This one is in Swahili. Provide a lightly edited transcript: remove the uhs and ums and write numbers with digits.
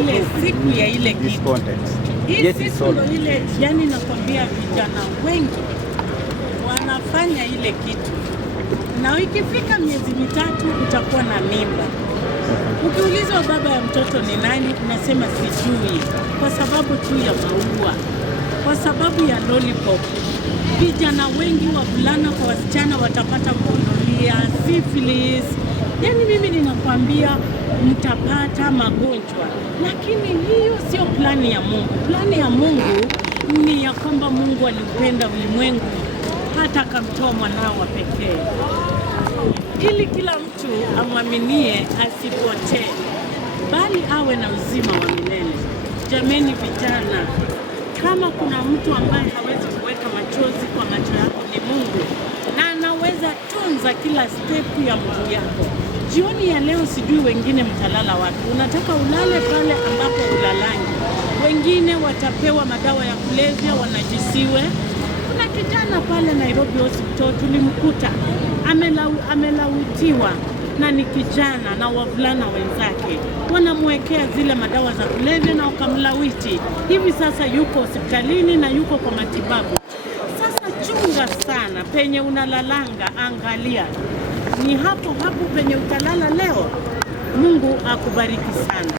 ile siku ya ile kitu. Hii siku ndio ile, yani nakwambia vijana wengi wanafanya ile kitu. Na ikifika miezi mitatu utakuwa na mimba. Ukiulizwa baba ya mtoto ni nani, unasema sijui, kwa sababu tu ya maua, kwa sababu ya lollipop. Vijana wengi wavulana kwa wasichana watapata gonorrhea, syphilis. Yani mimi ninakwambia mtapata magonjwa, lakini hiyo sio plani ya Mungu. Plani ya Mungu ni ya kwamba Mungu alipenda ulimwengu hata akamtoa mwanao wa pekee, ili kila mtu amwaminie asipotee, bali awe na uzima wa milele. Jameni vijana, kama kuna mtu ambaye hawezi kuweka machozi kwa macho yako ni Mungu, na anaweza tunza kila step ya mguu yako. Jioni ya leo sijui wengine mtalala wapi. Unataka ulale pale ambapo ulalangi. Wengine watapewa madawa ya kulevya wanajisiwe. Kuna kijana pale Nairobi Hospital tulimkuta amelawitiwa na ni kijana na wavulana wenzake. Wanamwekea zile madawa za kulevya na wakamlawiti. Hivi sasa yuko hospitalini na yuko kwa matibabu. Sasa chunga sana penye unalalanga, angalia. Ni hapo penye utalala leo. Mungu akubariki sana.